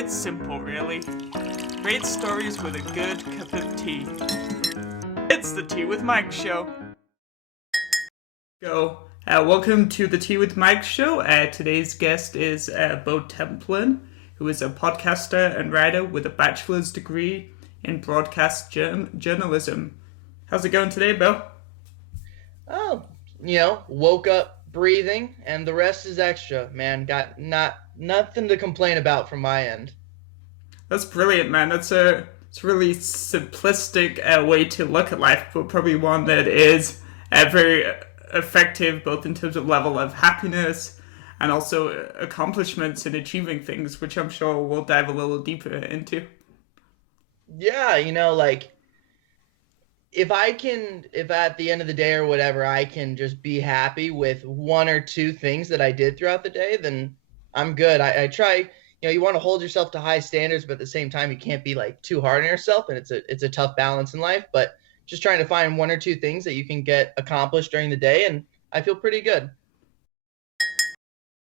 It's simple, really. Great stories with a good cup of tea. It's the Tea with Mike Show. Welcome to the Tea with Mike Show. Today's guest is Bo Templin, who is a podcaster and writer with a bachelor's degree in broadcast journalism. How's it going today, Bo? Oh, woke up breathing, and the rest is extra, man. Got nothing to complain about from my end. That's brilliant, man. It's a really simplistic way to look at life, but probably one that is very effective, both in terms of level of happiness and also accomplishments in achieving things, which I'm sure we'll dive a little deeper into. Yeah, if at the end of the day or whatever, I can just be happy with one or two things that I did throughout the day, then I'm good. I try, you want to hold yourself to high standards, but at the same time, you can't be like too hard on yourself. And it's a tough balance in life, but just trying to find one or two things that you can get accomplished during the day. And I feel pretty good.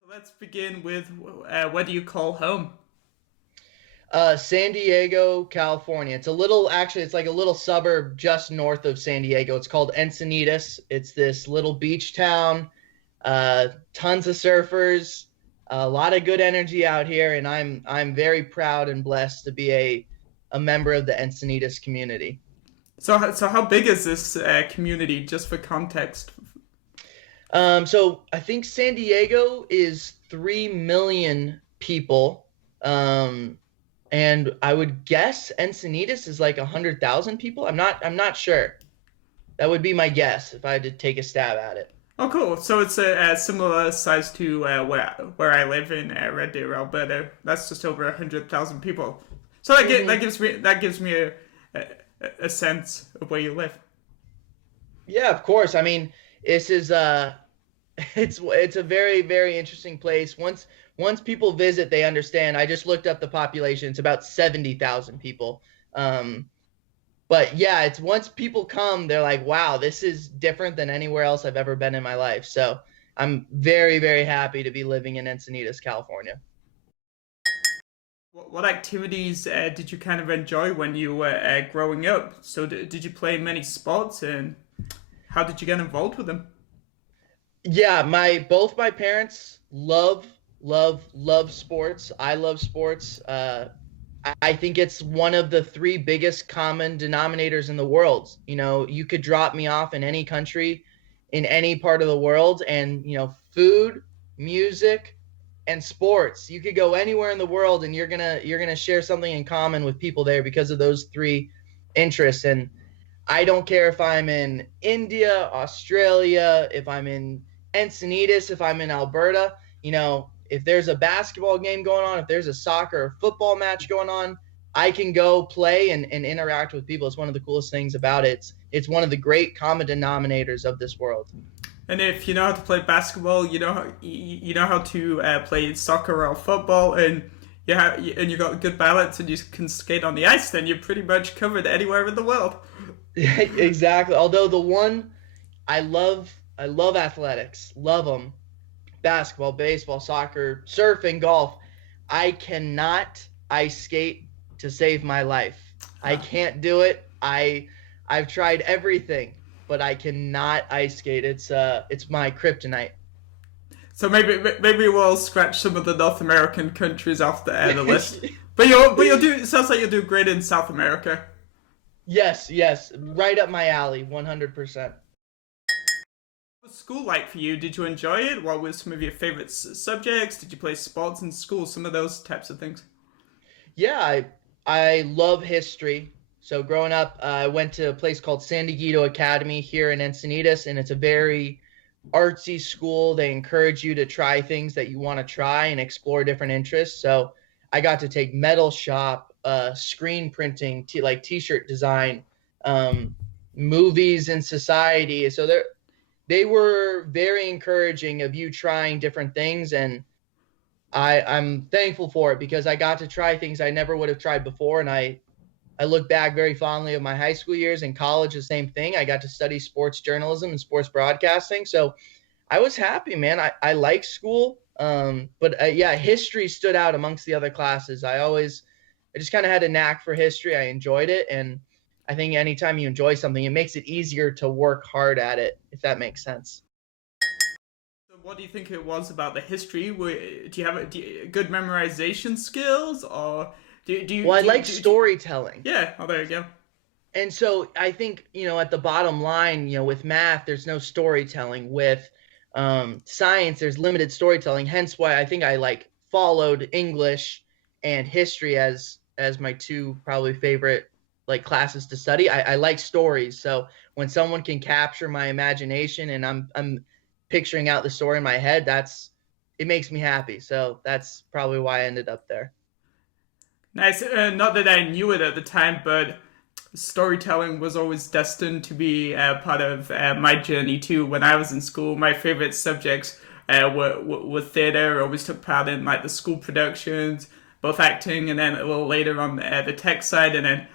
Let's begin with, what do you call home? San Diego, California. It's like a little suburb just north of San Diego. It's called Encinitas. It's this little beach town, tons of surfers, a lot of good energy out here, and I'm very proud and blessed to be a member of the Encinitas community. So how big is this community, just for context? So I think San Diego is 3 million people. And I would guess Encinitas is like 100,000 people. I'm not sure. That would be my guess if I had to take a stab at it. Oh, cool. So it's a similar size to where I live in Red Deer, Alberta. That's just over 100,000 people. So that gives me a sense of where you live. Yeah, of course. I mean, this is it's a very, very interesting place. Once people visit, they understand. I just looked up the population. It's about 70,000 people. But yeah, it's once people come, they're like, wow, this is different than anywhere else I've ever been in my life. So I'm very, very happy to be living in Encinitas, California. What activities did you kind of enjoy when you were growing up? So did you play many sports, and how did you get involved with them? Yeah, both my parents love sports. I love sports. I think it's one of the three biggest common denominators in the world. You could drop me off in any country, in any part of the world, and food, music, and sports. You could go anywhere in the world, and you're gonna share something in common with people there because of those three interests. And I don't care if I'm in India, Australia, if I'm in Encinitas, if I'm in Alberta. If there's a basketball game going on, if there's a soccer or football match going on, I can go play and interact with people. It's one of the coolest things about it. It's one of the great common denominators of this world. And if you know how to play basketball, you know how to play soccer or football, and you got good balance, and you can skate on the ice, then you're pretty much covered anywhere in the world. Exactly. Although the one I love athletics, love them. Basketball, baseball, soccer, surfing, golf. I cannot ice skate to save my life. I can't do it. I've tried everything, but I cannot ice skate. It's my kryptonite. So maybe we'll scratch some of the North American countries off the list. But you'll do. It sounds like you'll do great in South America. Yes, right up my alley, 100%. What was school like for you? Did you enjoy it? What were some of your favorite subjects? Did you play sports in school? Some of those types of things. Yeah, I love history. So growing up, I went to a place called San Diego Academy here in Encinitas, and it's a very artsy school. They encourage you to try things that you want to try and explore different interests. So I got to take metal shop, screen printing, t-shirt design, movies and society. So they were very encouraging of you trying different things, and I'm thankful for it because I got to try things I never would have tried before. And I look back very fondly of my high school years. And college, the same thing. I got to study sports journalism and sports broadcasting. So I was happy, man. I like school. But yeah, history stood out amongst the other classes. I just kind of had a knack for history. I enjoyed it. And I think anytime you enjoy something, it makes it easier to work hard at it, if that makes sense. So what do you think it was about the history? Do you have good memorization skills, or Well, I like storytelling. yeah? Oh, there you go. And so I think, at the bottom line, with math, there's no storytelling. With science, there's limited storytelling. Hence why I think I like followed English and history as my two probably favorite like classes to study. I like stories. So when someone can capture my imagination and I'm picturing out the story in my head, it makes me happy. So that's probably why I ended up there. Nice. Not that I knew it at the time, but storytelling was always destined to be part of my journey too. When I was in school, my favorite subjects were theater. I always took part in like the school productions, both acting and then a little later on the tech side. And then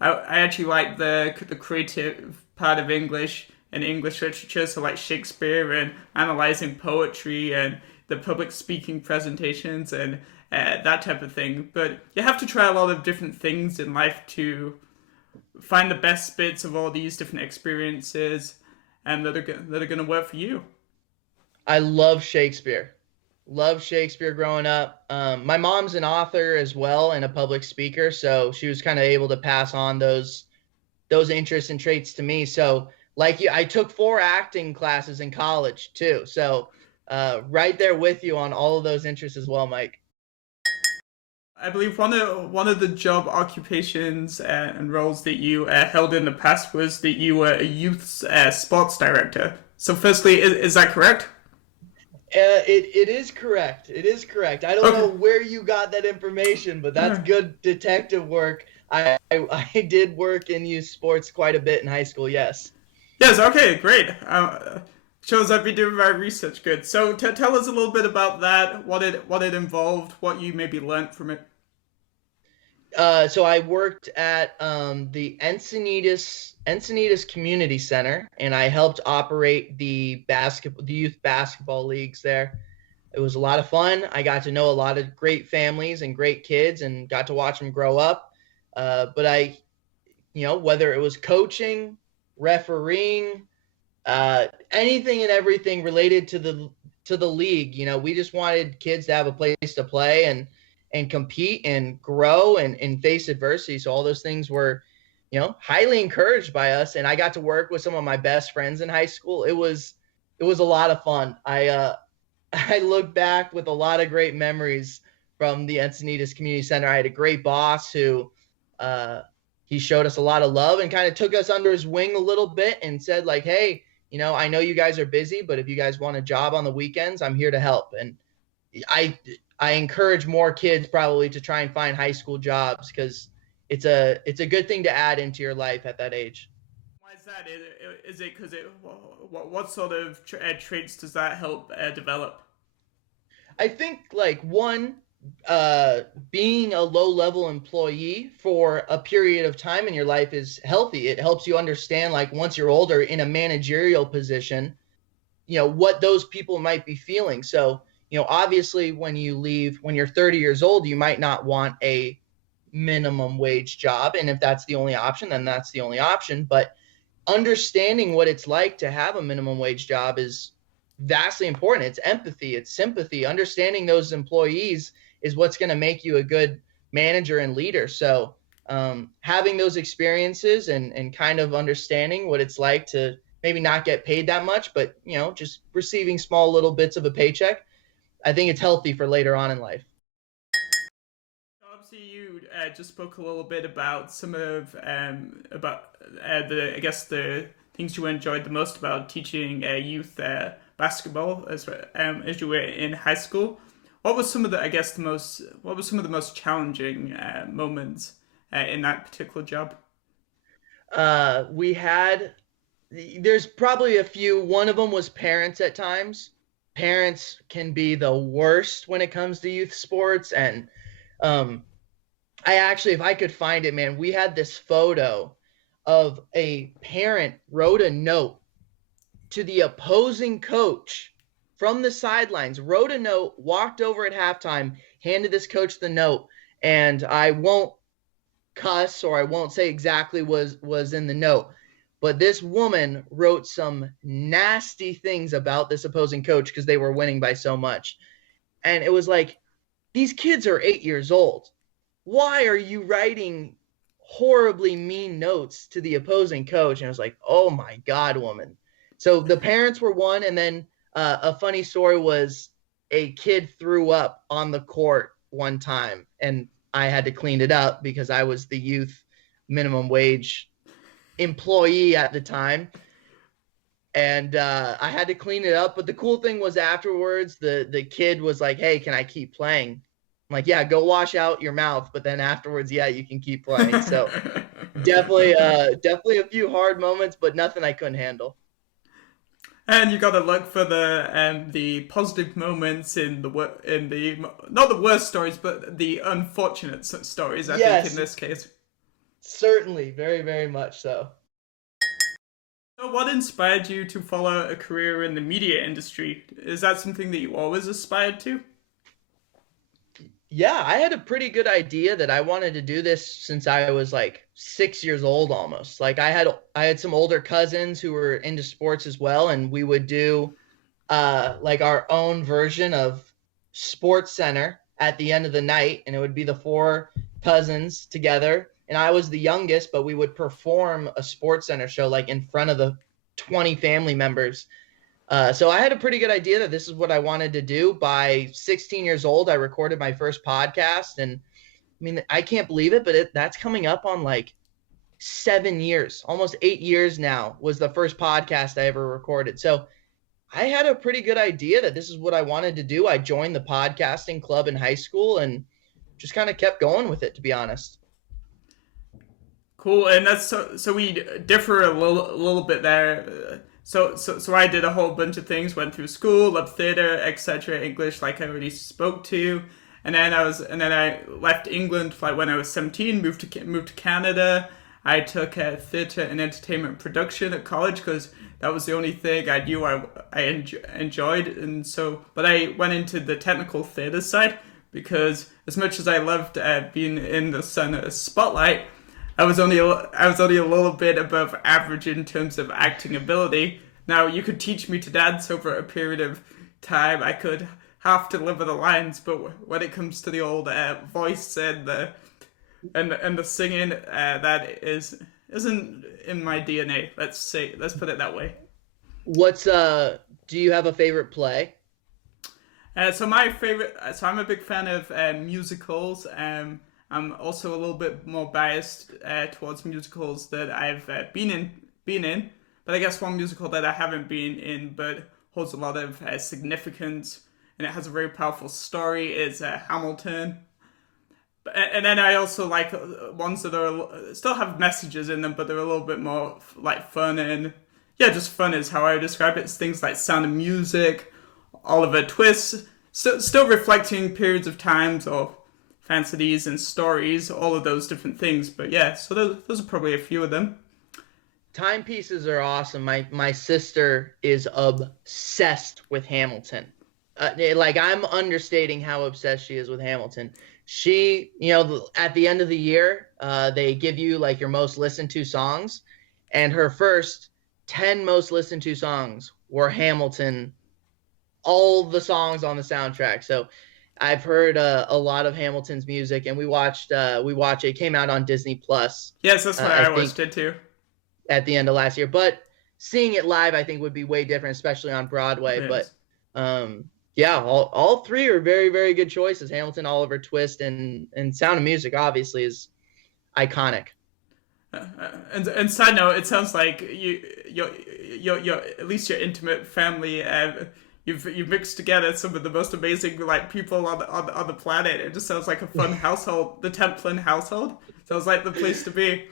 I actually liked the creative part of English and English literature, so like Shakespeare and analyzing poetry and the public speaking presentations and that type of thing. But you have to try a lot of different things in life to find the best bits of all these different experiences and that are going to work for you. I love Shakespeare. Love Shakespeare growing up. My mom's an author as well and a public speaker, so she was kind of able to pass on those interests and traits to me. So, like you, I took 4 acting classes in college too. So, right there with you on all of those interests as well, Mike. I believe one of the job occupations and roles that you held in the past was that you were a youth sports director. So, firstly, is that correct? It is correct. It is correct. I don't know where you got that information, but that's good detective work. I did work in youth sports quite a bit in high school. Yes. Yes. Okay. Great. Shows I've been doing my research good. So, tell us a little bit about that. What it involved. What you maybe learned from it. So I worked at the Encinitas Community Center, and I helped operate the youth basketball leagues there. It was a lot of fun. I got to know a lot of great families and great kids, and got to watch them grow up. But whether it was coaching, refereeing, anything and everything related to the league, we just wanted kids to have a place to play and compete and grow and face adversity. So all those things were, highly encouraged by us. And I got to work with some of my best friends in high school. It was a lot of fun. I look back with a lot of great memories from the Encinitas Community Center. I had a great boss who he showed us a lot of love and kind of took us under his wing a little bit and said like, hey, I know you guys are busy, but if you guys want a job on the weekends, I'm here to help. And I encourage more kids probably to try and find high school jobs because it's a good thing to add into your life at that age. Why is that? Is it because what sort of traits does that help develop? I think like one, being a low level employee for a period of time in your life is healthy. It helps you understand like once you're older in a managerial position, what those people might be feeling. So obviously when you're 30 years old, you might not want a minimum wage job. And if that's the only option, then that's the only option. But understanding what it's like to have a minimum wage job is vastly important. It's empathy, it's sympathy. Understanding those employees is what's going to make you a good manager and leader. So having those experiences and kind of understanding what it's like to maybe not get paid that much, but just receiving small little bits of a paycheck, I think it's healthy for later on in life. Obviously, you just spoke a little bit about some of about the things you enjoyed the most about teaching youth basketball as you were in high school. What was some of the most challenging moments in that particular job? There's probably a few. One of them was parents at times. Parents can be the worst when it comes to youth sports. And I actually, if I could find it, man, we had this photo of a parent wrote a note to the opposing coach from the sidelines, wrote a note, walked over at halftime, handed this coach the note, and I won't cuss or I won't say exactly was in the note, but this woman wrote some nasty things about this opposing coach because they were winning by so much. And it was like, these kids are 8 years old. Why are you writing horribly mean notes to the opposing coach? And I was like, oh my God, woman. So the parents were one. And then a funny story was a kid threw up on the court one time, and I had to clean it up because I was the youth minimum wage employee at the time. And I had to clean it up. But the cool thing was afterwards, the kid was like, hey, can I keep playing? I'm like, yeah, go wash out your mouth. But then afterwards, yeah, you can keep playing. So definitely a few hard moments, but nothing I couldn't handle. And you got to look for the positive moments in the not the worst stories, but the unfortunate stories. I think in this case, certainly, very, very much so. So what inspired you to follow a career in the media industry? Is that something that you always aspired to? Yeah, I had a pretty good idea that I wanted to do this since I was like 6 years old almost. Like I had some older cousins who were into sports as well, and we would do like our own version of Sports Center at the end of the night, and it would be the 4 cousins together. And I was the youngest, but we would perform a Sports Center show like in front of the 20 family members. So I had a pretty good idea that this is what I wanted to do. By 16 years old, I recorded my first podcast. And I mean, I can't believe it, but that's coming up on like 7 years, almost 8 years now was the first podcast I ever recorded. So I had a pretty good idea that this is what I wanted to do. I joined the podcasting club in high school and just kind of kept going with it, to be honest. Cool. And that's so we differ a little bit there. So I did a whole bunch of things, went through school, loved theater, etc., English, like I already spoke to. And then I left England like when I was 17, moved to Canada. I took theater and entertainment production at college because that was the only thing I knew I enjoyed. And so, but I went into the technical theater side because as much as I loved being in the spotlight, I was only a little bit above average in terms of acting ability. Now you could teach me to dance over a period of time. I could half deliver the lines, but when it comes to the old voice and the singing, that isn't in my DNA. Let's put it that way. Do you have a favorite play? So I'm a big fan of musicals. I'm also a little bit more biased towards musicals that I've been in. But I guess one musical that I haven't been in but holds a lot of significance and it has a very powerful story is Hamilton. And then I also like ones that are still have messages in them, but they're a little bit more like fun and just fun is how I would describe it. It's things like Sound of Music, Oliver Twist, still reflecting periods of times or fantasies and stories, all of those different things. But yeah, so those are probably a few of them. Timepieces are awesome. My sister is obsessed with Hamilton. Like I'm understating how obsessed she is with Hamilton. She, at the end of the year, they give you like your most listened to songs, and her first 10 most listened to songs were Hamilton, all the songs on the soundtrack. So I've heard a lot of Hamilton's music, and we watched it came out on Disney Plus. Yes, that's what I watched it too. At the end of last year, but seeing it live, I think would be way different, especially on Broadway. Yes. But yeah, all 3 are very, very good choices. Hamilton, Oliver Twist, and Sound of Music obviously is iconic. And side note, it sounds like your at least your intimate family. You've mixed together some of the most amazing like people on the planet. It just sounds like a fun household. The Templin household sounds like the place to be.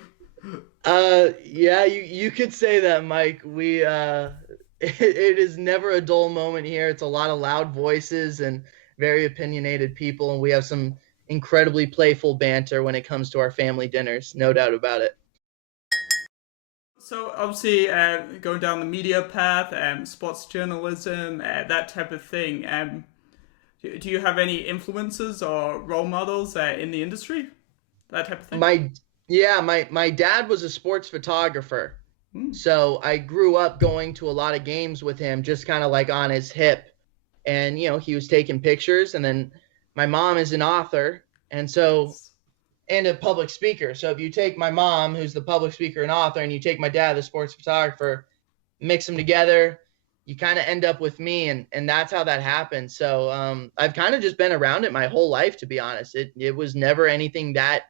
Yeah, you could say that, Mike. We it is never a dull moment here. It's a lot of loud voices and very opinionated people, and we have some incredibly playful banter when it comes to our family dinners. No doubt about it. So obviously, going down the media path, sports journalism, that type of thing. Do you have any influences or role models in the industry? That type of thing? My dad was a sports photographer. Hmm. So I grew up going to a lot of games with him, just kind of like on his hip. And, he was taking pictures. And then my mom is an author and a public speaker. So if you take my mom, who's the public speaker and author, and you take my dad, the sports photographer, mix them together, you kind of end up with me. And that's how that happened. So I've kind of just been around it my whole life, to be honest. It was never anything that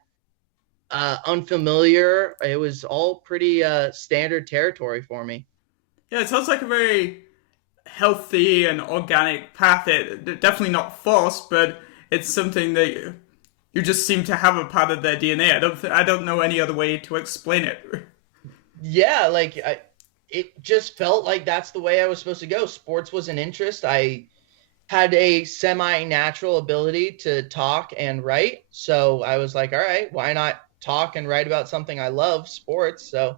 unfamiliar. It was all pretty standard territory for me. Yeah, it sounds like a very healthy and organic path. Definitely not forced, but it's something that you just seem to have a part of their DNA. I don't know any other way to explain it. Yeah, it just felt like that's the way I was supposed to go. Sports was an interest. I had a semi-natural ability to talk and write, so I was like, all right, why not talk and write about something I love, sports? So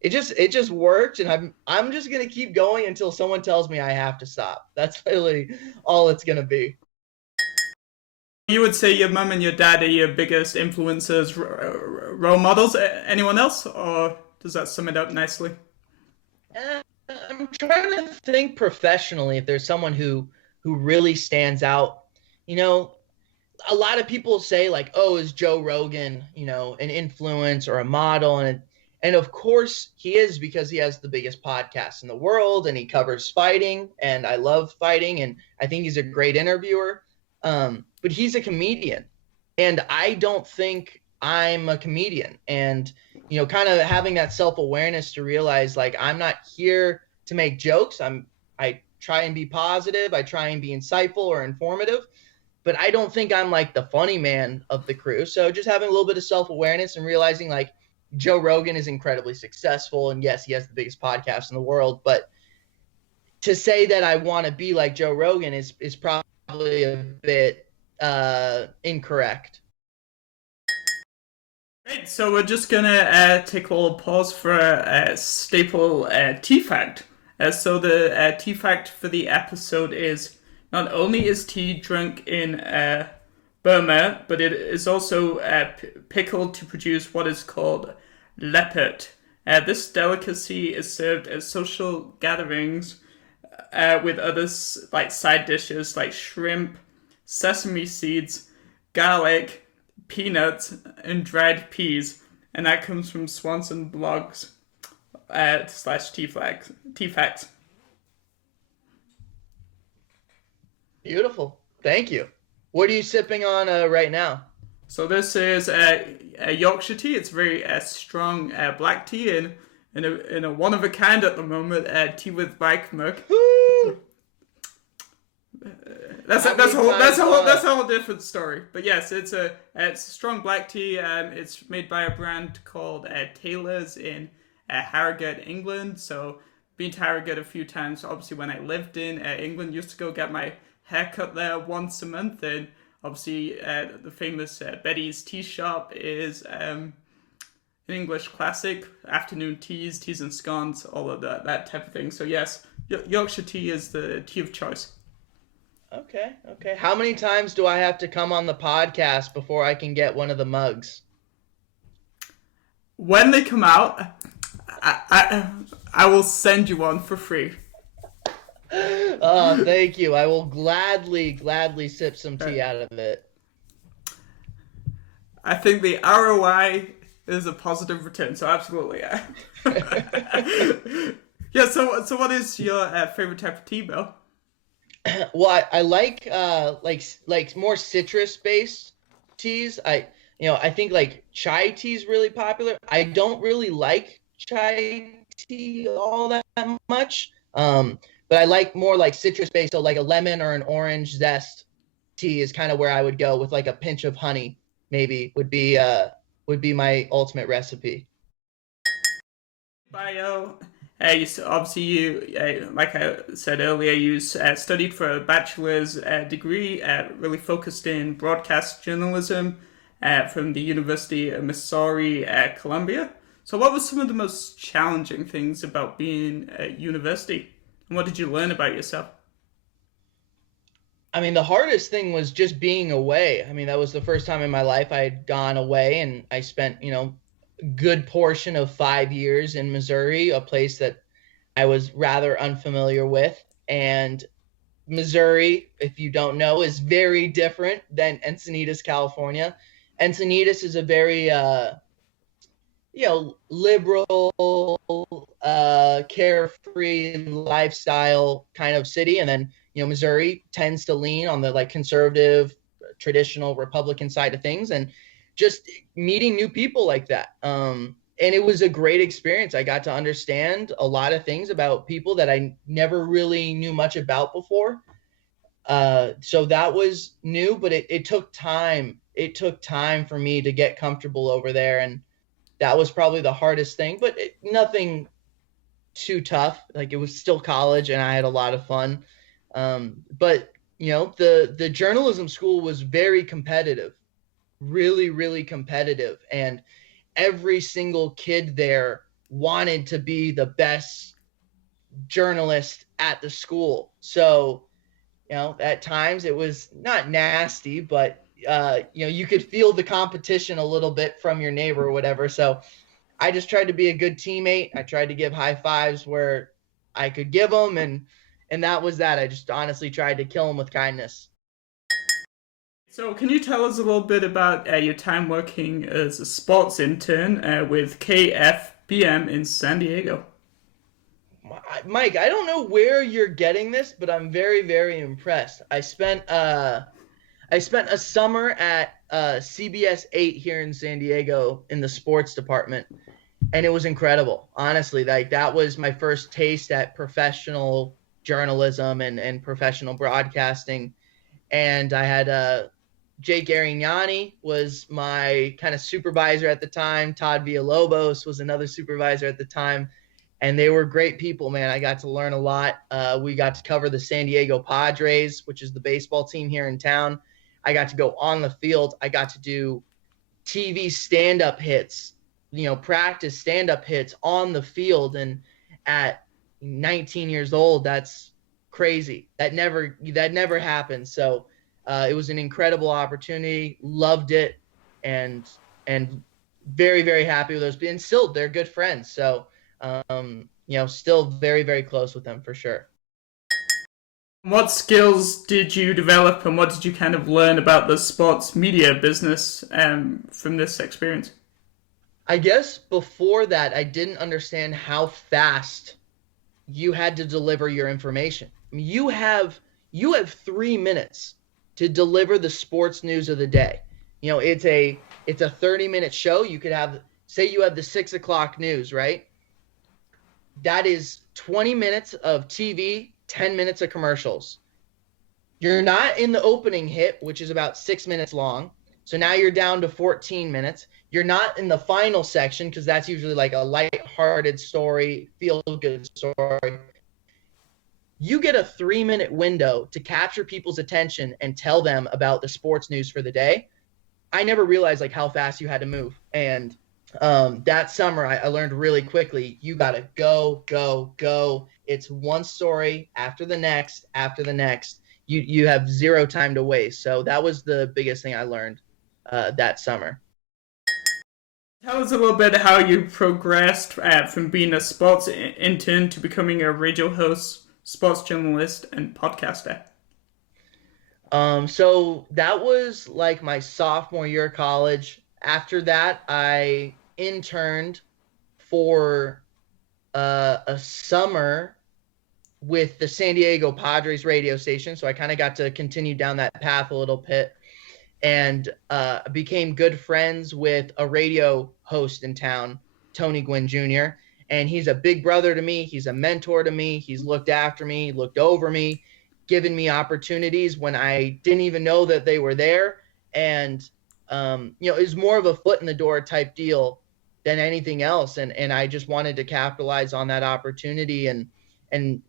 it just worked, and I'm just gonna keep going until someone tells me I have to stop. That's really all it's gonna be. You would say your mum and your dad are your biggest influences, role models. Anyone else, or does that sum it up nicely? I'm trying to think professionally if there's someone who really stands out. You know, a lot of people say like, "Oh, is Joe Rogan, an influence or a model?" And of course he is, because he has the biggest podcast in the world and he covers fighting, and I love fighting, and I think he's a great interviewer. But he's a comedian, and I don't think I'm a comedian. And kind of having that self-awareness to realize like I'm not here to make jokes. I try and be positive. I try and be insightful or informative, but I don't think I'm like the funny man of the crew. So just having a little bit of self-awareness and realizing like Joe Rogan is incredibly successful, and yes, he has the biggest podcast in the world, but to say that I want to be like Joe Rogan is probably a bit incorrect. Great, so we're just gonna take a little pause for a staple tea fact. So the tea fact for the episode is, not only is tea drunk in Burma, but it is also pickled to produce what is called leopard. This delicacy is served at social gatherings with other like side dishes like shrimp, sesame seeds, garlic, peanuts, and dried peas, and that comes from Swanson Blogs / tea facts. Beautiful. Thank you. What are you sipping on right now? So this is a Yorkshire tea. It's very strong black tea, and in a one of a kind at the moment. Tea with Mike mug. That's a whole different story. But yes, it's a strong black tea. It's made by a brand called Taylor's in Harrogate, England. So been to Harrogate a few times. Obviously, when I lived in England, used to go get my haircut there once a month, and obviously the famous Betty's Tea Shop is an English classic. Afternoon teas and scones, all of that type of thing. So yes, Yorkshire tea is the tea of choice. Okay. How many times do I have to come on the podcast before I can get one of the mugs? When they come out, I will send you one for free. Oh, thank you. I will gladly sip some tea out of it. I think the ROI is a positive return, so absolutely, yeah. Yeah. So what is your favorite type of tea, Bill? Well, I like more citrus based teas. I think like chai tea is really popular. I don't really like chai tea all that much. But I like more like citrus based, so like a lemon or an orange zest tea is kind of where I would go, with like a pinch of honey, maybe would be my ultimate recipe. Bio. Obviously, you like I said earlier, you studied for a bachelor's degree, really focused in broadcast journalism from the University of Missouri, Columbia. So, what were some of the most challenging things about being at university? And what did you learn about yourself? I mean, the hardest thing was just being away. I mean, that was the first time in my life I had gone away, and I spent, a good portion of 5 years in Missouri, a place that I was rather unfamiliar with. And Missouri, if you don't know, is very different than Encinitas, California. Encinitas is a very liberal, carefree lifestyle kind of city. And then, Missouri tends to lean on the like conservative, traditional Republican side of things. And just meeting new people like that. And it was a great experience. I got to understand a lot of things about people that I never really knew much about before. So that was new, but it took time. It took time for me to get comfortable over there. And that was probably the hardest thing, but nothing too tough. Like, it was still college and I had a lot of fun. But the journalism school was very competitive, really, really competitive. And every single kid there wanted to be the best journalist at the school. So, at times it was not nasty, but you could feel the competition a little bit from your neighbor or whatever. So I just tried to be a good teammate. I tried to give high fives where I could give them, and that was that. I just honestly tried to kill them with kindness. So, can you tell us a little bit about your time working as a sports intern with KFBM in San Diego? Mike, I don't know where you're getting this, but I'm very, very impressed. I spent a summer at CBS 8 here in San Diego in the sports department, and it was incredible. Honestly, like, that was my first taste at professional journalism and professional broadcasting. And I had Jake Arignani was my kind of supervisor at the time. Todd Villalobos was another supervisor at the time. And they were great people, man. I got to learn a lot. We got to cover the San Diego Padres, which is the baseball team here in town. I got to go on the field. I got to do TV stand-up hits, practice stand-up hits on the field. And at 19 years old, that's crazy. That never happened. So it was an incredible opportunity. Loved it, and very, very happy with those. And still, they're good friends. So still very, very close with them for sure. What skills did you develop, and what did you kind of learn about the sports media business from this experience? I guess before that, I didn't understand how fast you had to deliver your information. I mean, you have 3 minutes to deliver the sports news of the day. It's a 30-minute show. You could say you have the 6 o'clock news, right? That is 20 minutes of TV, 10 minutes of commercials. You're not in the opening hit, which is about 6 minutes long. So now you're down to 14 minutes. You're not in the final section, because that's usually like a lighthearted story, feel-good story. You get a 3-minute window to capture people's attention and tell them about the sports news for the day. I never realized like how fast you had to move. And that summer, I learned really quickly, you got to go, go, go. It's one story after the next, after the next. You have zero time to waste. So that was the biggest thing I learned that summer. Tell us a little bit how you progressed from being a sports intern to becoming a radio host, sports journalist, and podcaster. So that was like my sophomore year of college. After that, I interned for a summer with the San Diego Padres radio station. So I kind of got to continue down that path a little bit, and became good friends with a radio host in town, Tony Gwynn Jr. And he's a big brother to me. He's a mentor to me. He's looked after me, looked over me, given me opportunities when I didn't even know that they were there. And, it was more of a foot in the door type deal than anything else. And I just wanted to capitalize on that opportunity and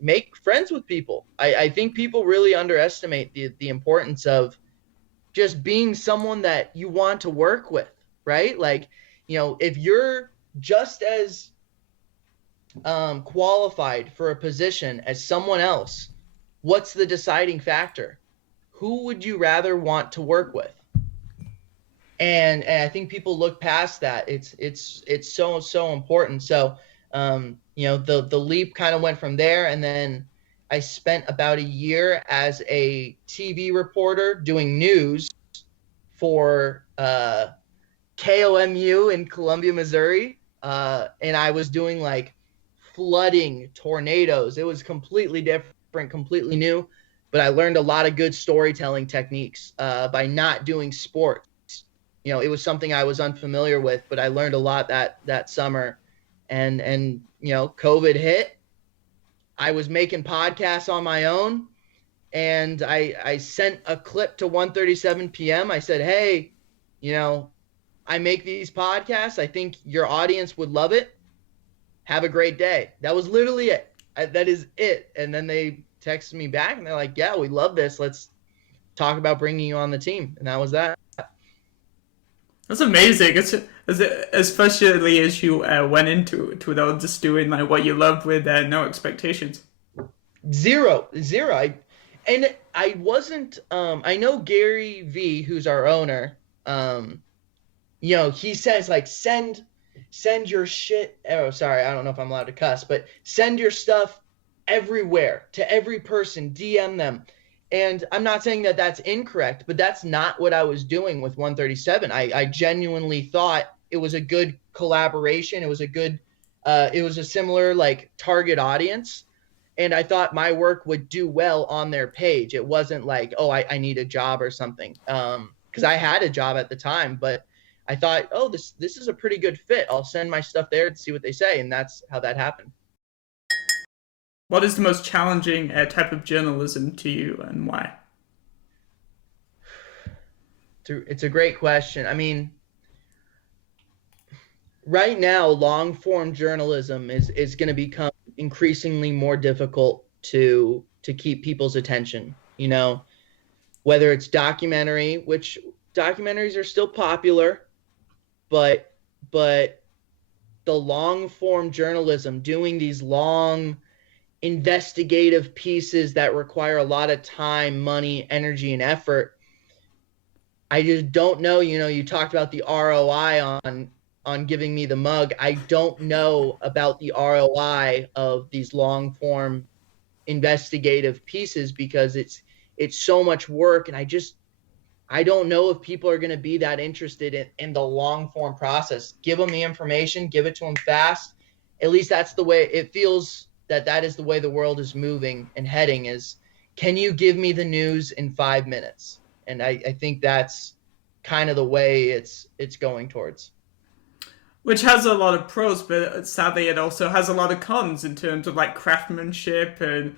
make friends with people. I think people really underestimate the importance of just being someone that you want to work with, right? Like, if you're just as qualified for a position as someone else, what's the deciding factor? Who would you rather want to work with? And I think people look past that. It's so important. So the leap kind of went from there, and then I spent about a year as a TV reporter doing news for KOMU in Columbia, Missouri, and I was doing like flooding, tornadoes. It was completely different, completely new, but I learned a lot of good storytelling techniques by not doing sports. It was something I was unfamiliar with, but I learned a lot that summer. And COVID hit. I was making podcasts on my own, and I sent a clip to 137pm. I said, hey, I make these podcasts. I think your audience would love it. Have a great day. That was literally it. That is it. And then they texted me back, and they're like, yeah, we love this. Let's talk about bringing you on the team. And that was that. That's amazing. Especially as you went into it without just doing like what you loved with no expectations. Zero. I wasn't. I know Gary V, who's our owner. He says like send your shit. Oh, sorry, I don't know if I'm allowed to cuss, but send your stuff everywhere to every person. DM them. And I'm not saying that that's incorrect, but that's not what I was doing with 137. I genuinely thought it was a good collaboration. It was a similar like target audience. And I thought my work would do well on their page. It wasn't like, oh, I need a job or something. Because I had a job at the time, but I thought, oh, this is a pretty good fit. I'll send my stuff there and see what they say. And that's how that happened. What is the most challenging type of journalism to you, and why? It's a great question. I mean, right now, long form journalism is going to become increasingly more difficult to keep people's attention. Whether it's documentary, which documentaries are still popular, but the long form journalism, doing these long investigative pieces that require a lot of time, money, energy, and effort. I just don't know. You talked about the ROI on giving me the mug. I don't know about the ROI of these long form investigative pieces because it's so much work, and I don't know if people are going to be that interested in the long form process. Give them the information, give it to them fast. At least that's the way it feels. That is the way the world is moving and heading is, can you give me the news in 5 minutes? And I think that's kind of the way it's going towards. Which has a lot of pros, but sadly it also has a lot of cons in terms of like craftsmanship and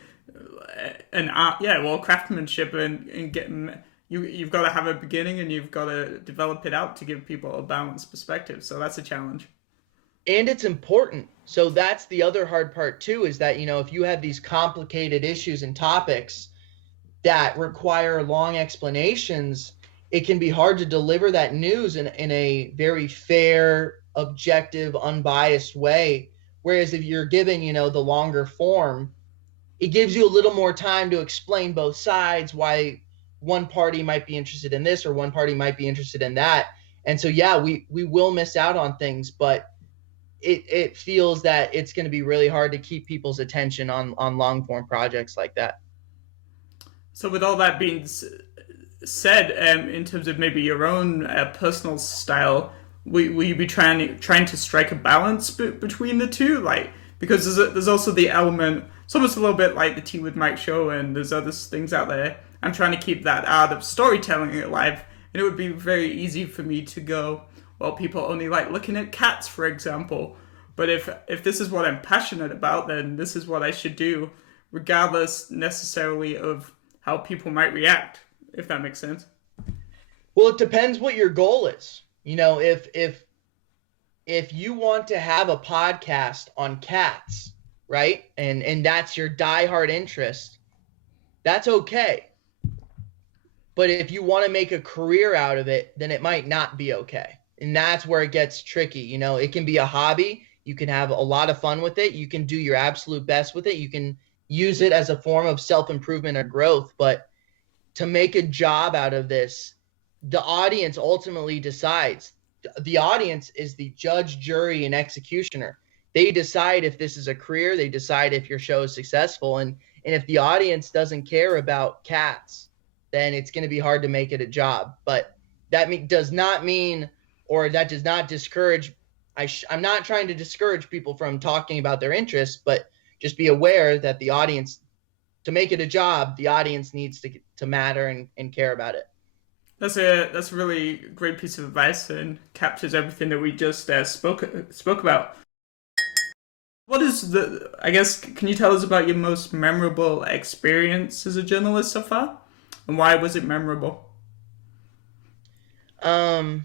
art. Yeah, well, craftsmanship and getting you've got to have a beginning and you've got to develop it out to give people a balanced perspective. So that's a challenge. And it's important. So that's the other hard part too, is that, if you have these complicated issues and topics that require long explanations, it can be hard to deliver that news in a very fair, objective, unbiased way. Whereas if you're given, the longer form, it gives you a little more time to explain both sides, why one party might be interested in this or one party might be interested in that. And so, yeah, we will miss out on things, but it feels that it's going to be really hard to keep people's attention on long form projects like that. So with all that being said, in terms of maybe your own personal style, will you be trying to strike a balance between the two? Like, because there's also the element, it's almost a little bit like the Teawithmikeshow, and there's other things out there. I'm trying to keep that art of storytelling alive, and it would be very easy for me to go, well, people only like looking at cats, for example. But if this is what I'm passionate about, then this is what I should do, regardless necessarily of how people might react, if that makes sense. Well, it depends what your goal is. If you want to have a podcast on cats, right? And that's your diehard interest, that's okay. But if you want to make a career out of it, then it might not be okay. And that's where it gets tricky. You know, it can be a hobby. You can have a lot of fun with it. You can do your absolute best with it. You can use it as a form of self-improvement or growth. But to make a job out of this, the audience ultimately decides. The audience is the judge, jury, and executioner. They decide if this is a career. They decide if your show is successful. And if the audience doesn't care about cats, then it's going to be hard to make it a job. But that does not mean, or that does not discourage. I'm not trying to discourage people from talking about their interests, but just be aware that the audience, to make it a job, the audience needs to matter and care about it. That's a really great piece of advice and captures everything that we just spoke about. What is I guess, can you tell us about your most memorable experience as a journalist so far? And why was it memorable? You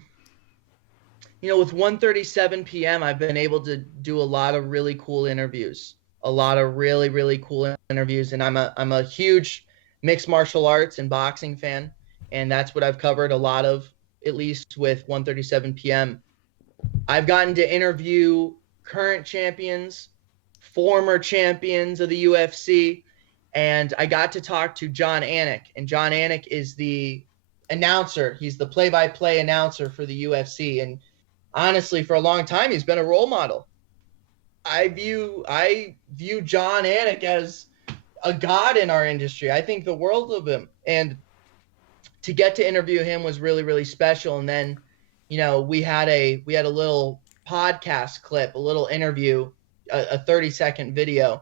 know, with 137pm, I've been able to do a lot of really cool interviews, really cool interviews. And I'm a huge mixed martial arts and boxing fan. And that's what I've covered a lot of, at least with 137pm. I've gotten to interview current champions, former champions of the UFC, and I got to talk to Jon Anik. And Jon Anik is the announcer. He's the play-by-play announcer for the UFC. And honestly, for a long time, he's been a role model. I view Jon Anik as a god in our industry. I think the world of him. And to get to interview him was really, really special. And then, you know, we had a little podcast clip, a little interview, a 30-second video,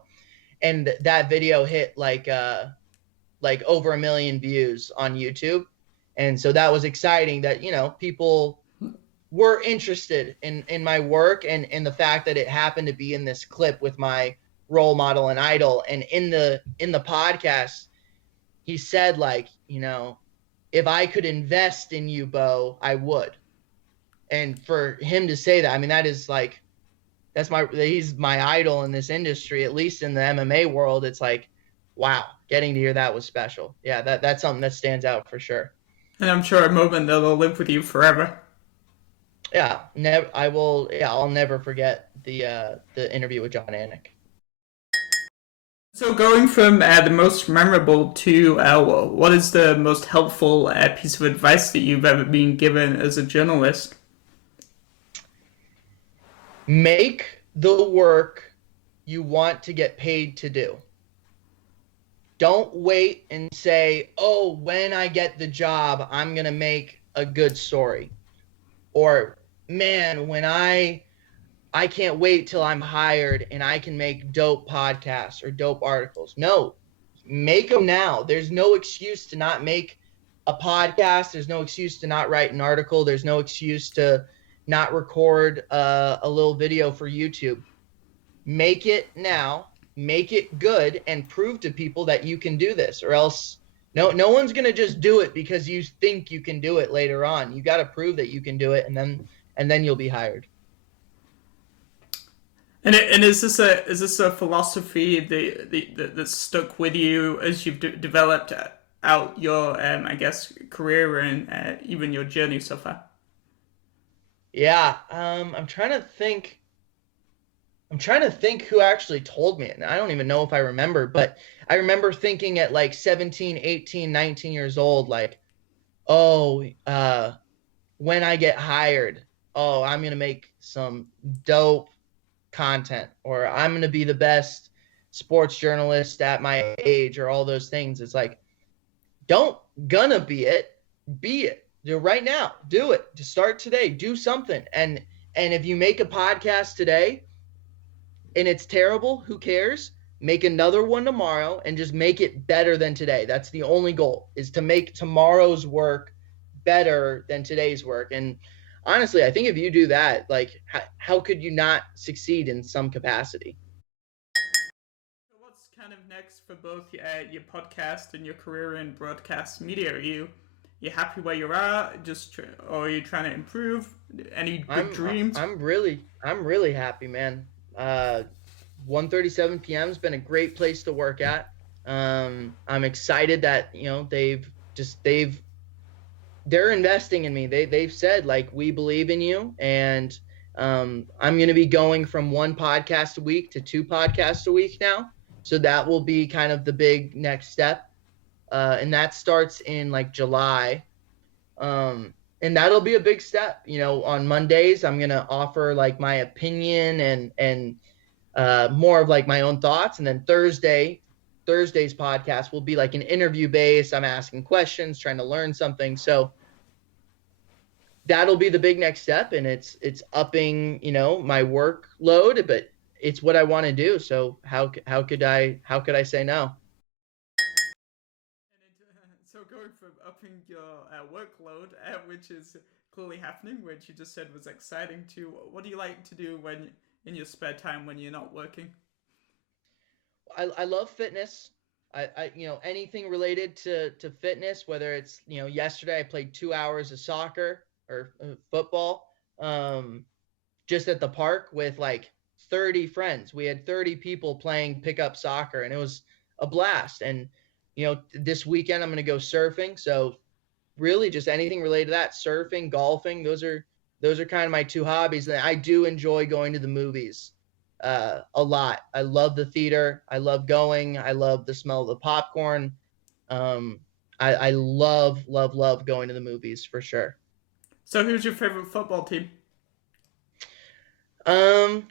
and that video hit like over 1 million views on YouTube. And so that was exciting that, you know, people were interested in my work and the fact that it happened to be in this clip with my role model and idol. And in the podcast, he said, like, you know, if I could invest in you, Bo, I would. And for him to say that, I mean, that is like, he's my idol in this industry, at least in the MMA world. It's like, wow, getting to hear that was special. Yeah, that's something that stands out for sure. And I'm sure a moment that'll live with you forever. Yeah, I'll never forget the interview with Jon Anik. So going from the most memorable to what is the most helpful piece of advice that you've ever been given as a journalist? Make the work you want to get paid to do. Don't wait and say, oh, when I get the job, I'm going to make a good story. Or, man, when I can't wait till I'm hired and I can make dope podcasts or dope articles. No, make them now. There's no excuse to not make a podcast. There's no excuse to not write an article. There's no excuse to not record a little video for YouTube. Make it now, make it good, and prove to people that you can do this, or else no one's going to just do it because you think you can do it later on. You got to prove that you can do it, and then you'll be hired. And is this a philosophy that stuck with you as you've developed out your I guess career and even your journey so far? Yeah, I'm trying to think who actually told me it. And I don't even know if I remember, but I remember thinking at like 17, 18, 19 years old, like, oh, when I get hired, oh, I'm going to make some dope content, or I'm going to be the best sports journalist at my age, or all those things. It's like, don't gonna be it, be it. Do it right now. Do it. To start today. Do something. And if you make a podcast today and it's terrible, who cares? Make another one tomorrow and just make it better than today. That's the only goal, is to make tomorrow's work better than today's work. And honestly, I think if you do that, like, how could you not succeed in some capacity? So what's kind of next for both your podcast and your career in broadcast media? Are you happy where you are, or are you trying to improve? Any big dreams? I'm really happy, man. 137pm has been a great place to work at. I'm excited that, you know, they've they're investing in me. They've said, like, we believe in you, and I'm going to be going from one podcast a week to two podcasts a week now. So that will be kind of the big next step, and that starts in like July. And that'll be a big step. On Mondays, I'm going to offer like my opinion and more of like my own thoughts. And then Thursday's podcast will be like an interview base. I'm asking questions, trying to learn something. So that'll be the big next step, and it's upping, my workload, but it's what I want to do. So how could I say no? So going from upping your workload, which is clearly happening, which you just said was exciting, to what do you like to do when in your spare time when you're not working? I love fitness. Anything related to fitness, whether it's, yesterday I played 2 hours of soccer or football, just at the park with like 30 friends. We had 30 people playing pickup soccer, and it was a blast. And, this weekend I'm going to go surfing. So really just anything related to that, surfing, golfing, those are kind of my two hobbies. And I do enjoy going to the movies a lot. I love the theater. I love going. I love the smell of the popcorn. I love going to the movies for sure. So who's your favorite football team?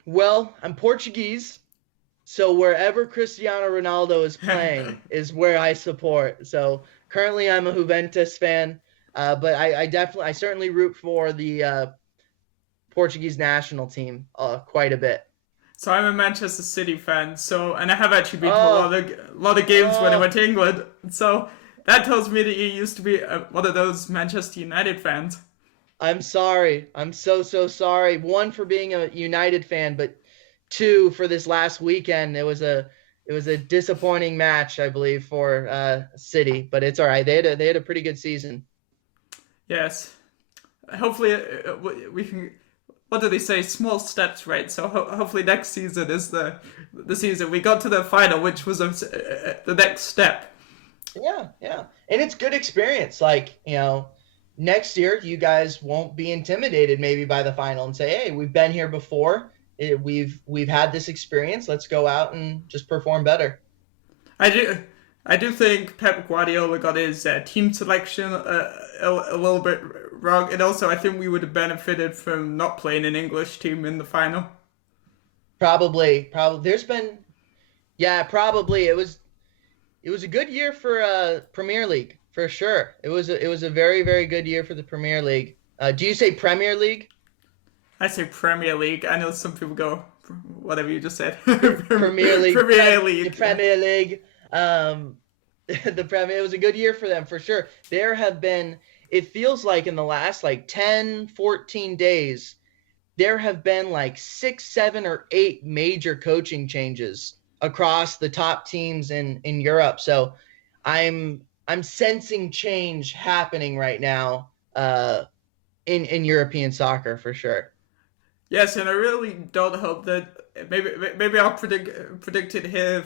Well, I'm Portuguese, so wherever Cristiano Ronaldo is playing is where I support. So currently I'm a Juventus fan, but I certainly root for the Portuguese national team quite a bit. So I'm a Manchester City fan. And I have actually been to a lot of games when I went to England. So that tells me that you used to be one of those Manchester United fans. I'm sorry. I'm so sorry. One, for being a United fan, but two, for this last weekend. It was a disappointing match, I believe, for City, but it's all right. They had a pretty good season. Yes. Hopefully we can. What do they say? Small steps, right? So hopefully next season is the season. We got to the final, which was the next step. Yeah. And it's good experience. Like, next year you guys won't be intimidated maybe by the final and say, hey, we've been here before. We've had this experience. Let's go out and just perform better. I do think Pep Guardiola got his team selection a little bit wrong, and also I think we would have benefited from not playing an English team in the final. Probably. There's been, probably it was a good year for Premier League for sure. It was a very, very good year for the Premier League. Do you say Premier League? I say Premier League. I know some people go whatever you just said. Premier League. Premier League. The Premier League. It was a good year for them for sure. There have been, it feels like in the last like 10, 14 days, there have been like 6, 7, or 8 major coaching changes across the top teams in Europe. So I'm sensing change happening right now in European soccer for sure. Yes, and I really don't hope that maybe I'll predict it here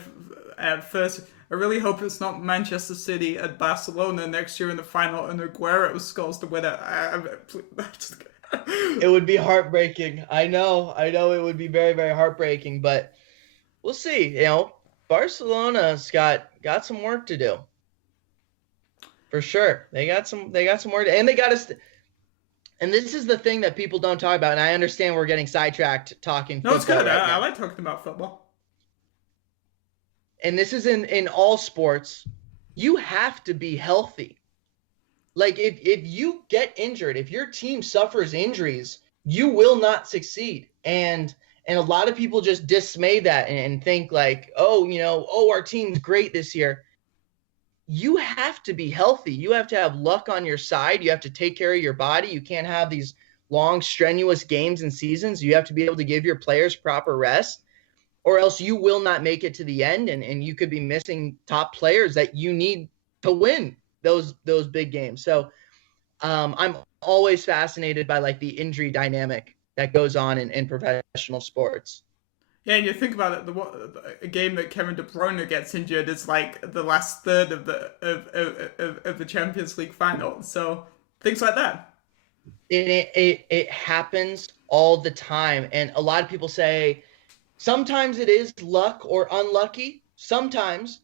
at first. I really hope it's not Manchester City at Barcelona next year in the final and Aguero scores the winner. It would be heartbreaking. I know it would be very, very heartbreaking, but we'll see. Barcelona's got some work to do. For sure. They got some work, and they got us. And this is the thing that people don't talk about, and I understand we're getting sidetracked talking football. No, it's good. Right I like talking about football. And this is in all sports. You have to be healthy. Like, if you get injured, if your team suffers injuries, you will not succeed. And a lot of people just dismay that and think like, our team's great this year. You have to be healthy. You have to have luck on your side. You have to take care of your body. You can't have these long, strenuous games and seasons. You have to be able to give your players proper rest, or else you will not make it to the end, and you could be missing top players that you need to win those big games. So I'm always fascinated by like the injury dynamic that goes on in professional sports. Yeah, and you think about it, a game that Kevin De Bruyne gets injured is like the last third of the Champions League final. So things like that. It happens all the time. And a lot of people say sometimes it is luck or unlucky. Sometimes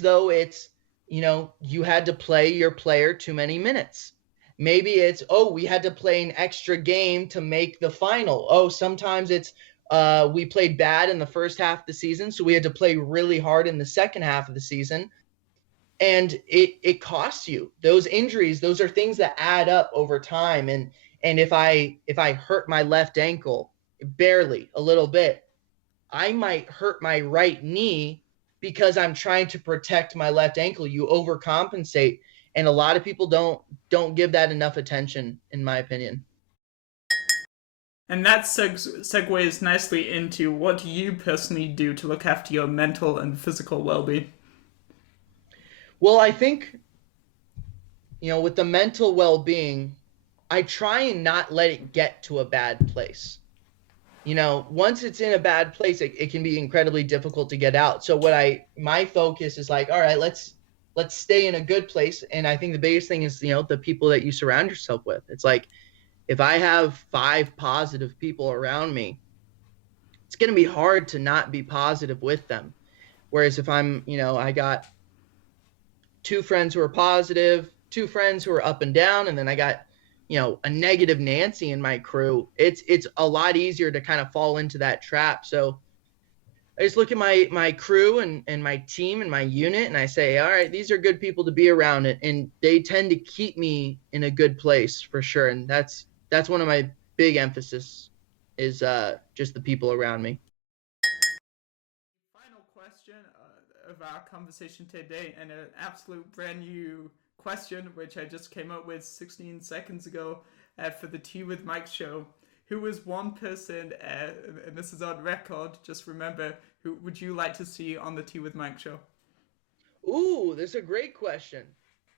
though, it's, you had to play your player too many minutes. Maybe it's, oh, we had to play an extra game to make the final. Oh, sometimes it's, we played bad in the first half of the season, so we had to play really hard in the second half of the season. And it costs you. Those injuries, those are things that add up over time. And if I hurt my left ankle barely a little bit, I might hurt my right knee because I'm trying to protect my left ankle. You overcompensate, and a lot of people don't give that enough attention, in my opinion. And that segues nicely into what you personally do to look after your mental and physical well-being. Well, I think, with the mental well-being, I try and not let it get to a bad place. Once it's in a bad place, it can be incredibly difficult to get out. So my focus is like, all right, let's stay in a good place. And I think the biggest thing is, the people that you surround yourself with. It's like, if I have 5 positive people around me, it's going to be hard to not be positive with them. Whereas if I'm, I got 2 friends who are positive, 2 friends who are up and down, and then I got, a negative Nancy in my crew, it's a lot easier to kind of fall into that trap. So I just look at my crew and my team and my unit, and I say, all right, these are good people to be around, and they tend to keep me in a good place for sure. And that's one of my big emphasis is just the people around me. Final question of our conversation today, and an absolute brand new question, which I just came up with 16 seconds ago for the Tea with Mike show. Who is one person, and this is on record, just remember, who would you like to see on the Tea with Mike show? Ooh, this is a great question.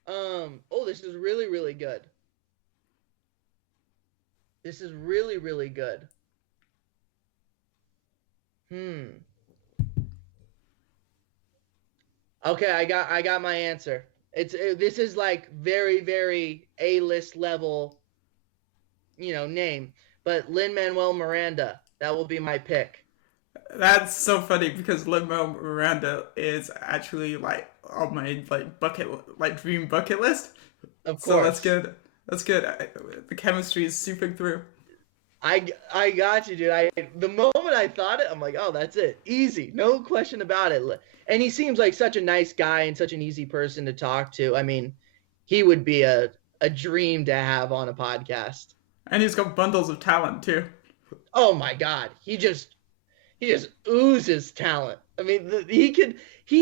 This is really, really good. This is really, really good. Okay, I got my answer. This is like very, very A-list level, name. But Lin-Manuel Miranda, that will be my pick. That's so funny because Lin-Manuel Miranda is actually like on my dream bucket list. Of course. So that's good. That's good. The chemistry is seeping through. I got you, dude. The moment I thought it, I'm like, oh, that's it. Easy. No question about it. And he seems like such a nice guy and such an easy person to talk to. I mean, he would be a dream to have on a podcast. And he's got bundles of talent too. Oh my God. He just oozes talent. I mean, he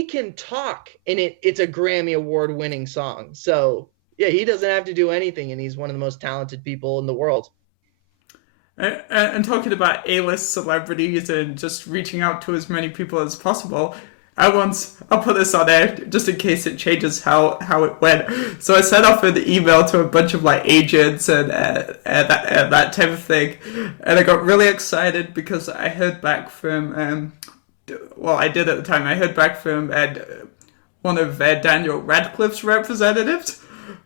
can talk, and it's a Grammy Award winning song. So yeah, he doesn't have to do anything, and he's one of the most talented people in the world. And talking about A-list celebrities and just reaching out to as many people as possible, I'll put this on air just in case it changes how it went. So I sent off an email to a bunch of like agents and that type of thing, and I got really excited because I heard back from I did at the time. I heard back from one of Daniel Radcliffe's representatives.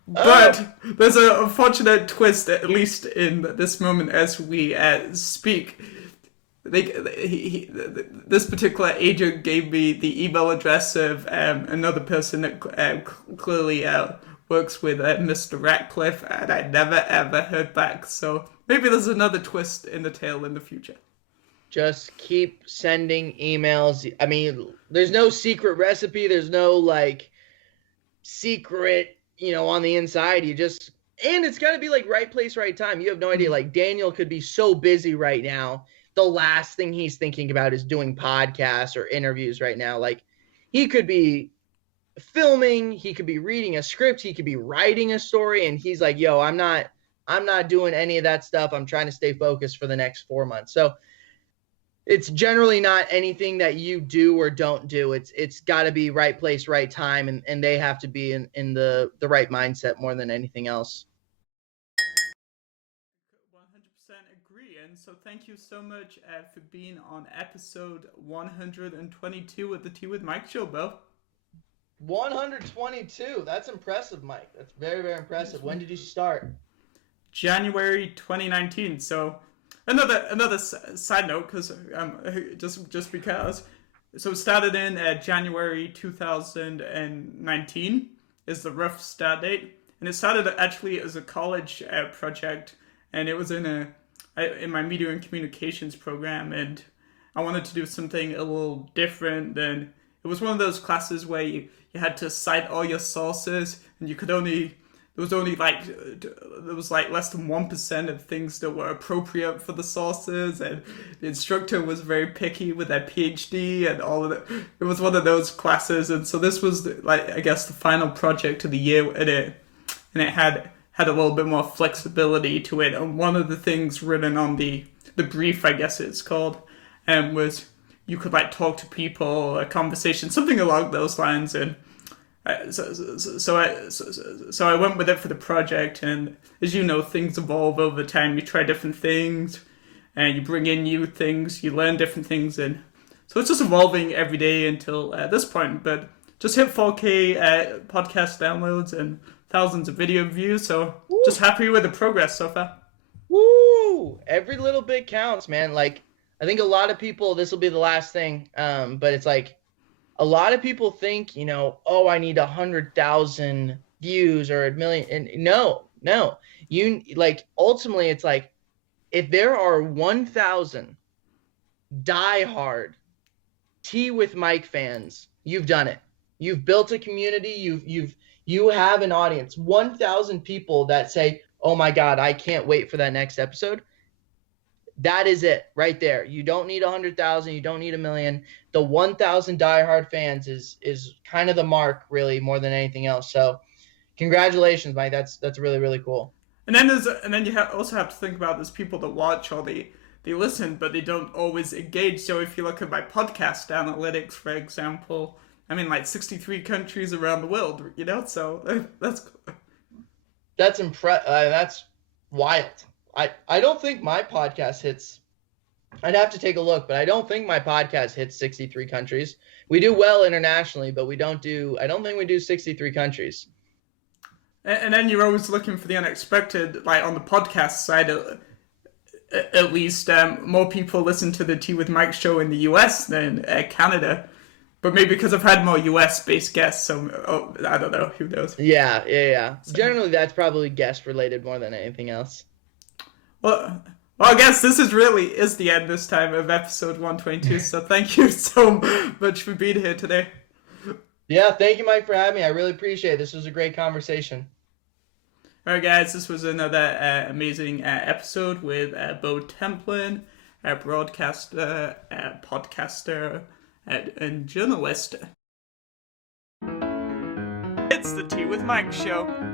But there's an unfortunate twist, at least in this moment as we speak. This particular agent gave me the email address of another person that clearly works with Mr. Ratcliffe, and I never ever heard back. So maybe there's another twist in the tale in the future. Just keep sending emails. I mean, there's no secret recipe. There's no like secret, on the inside. And it's got to be like right place, right time. You have no idea. Like Daniel could be so busy right now. The last thing he's thinking about is doing podcasts or interviews right now. Like he could be filming, he could be reading a script, he could be writing a story. And he's like, yo, I'm not doing any of that stuff. I'm trying to stay focused for the next 4 months. So it's generally not anything that you do or don't do. It's got to be right place, right time, and they have to be in the right mindset more than anything else. 100% agree. And so thank you so much for being on episode 122 of the Tea with Mike show, Bo. 122. That's impressive, Mike. That's very, very impressive. When did you start? January 2019. So another side note, because just because. So it started in January 2019 is the rough start date, and it started actually as a college project, and it was in my media and communications program, and I wanted to do something a little different than it was one of those classes where you had to cite all your sources, and you could only there was like less than 1% of things that were appropriate for the sources, and the instructor was very picky with their PhD and all of it. It was one of those classes, and so this was I guess the final project of the year, and it had a little bit more flexibility to it. And one of the things written on the brief, I guess it's called, was you could talk to people, a conversation, something along those lines, and. So I went with it for the project, and as you know, things evolve over time. You try different things, and you bring in new things, you learn different things, and so it's just evolving every day until this point. But just hit 4K podcast downloads and thousands of video views, so Woo. Just happy with the progress so far. Woo! Every little bit counts, man. I think a lot of people, this will be the last thing, but it's a lot of people think, oh, I need 100,000 views or 1 million. And no, ultimately it's if there are 1,000 diehard Tea with Mike fans, you've done it. You've built a community. You have an audience. 1,000 people that say, oh my God, I can't wait for that next episode. That is it right there. You don't need 100,000. You don't need 1 million. The 1,000 diehard fans is kind of the mark, really, more than anything else. So, congratulations, Mike. That's really, really cool. And then you also have to think about there's people that watch or they listen, but they don't always engage. So if you look at my podcast analytics, for example, I'm in 63 countries around the world. So that's that's wild. I don't think my podcast hits. I'd have to take a look, but I don't think my podcast hits 63 countries. We do well internationally, but I don't think we do 63 countries. And then you're always looking for the unexpected, on the podcast side, at least more people listen to the Tea with Mike show in the US than Canada. But maybe because I've had more US-based guests, so I don't know, who knows. Yeah. So. Generally, that's probably guest-related more than anything else. Well, I guess this is the end this time of episode 122, so thank you so much for being here today. Yeah, thank you, Mike, for having me. I really appreciate it. This was a great conversation. All right, guys, this was another amazing episode with Bo Templin, a broadcaster, podcaster, and journalist. It's the Tea with Mike show.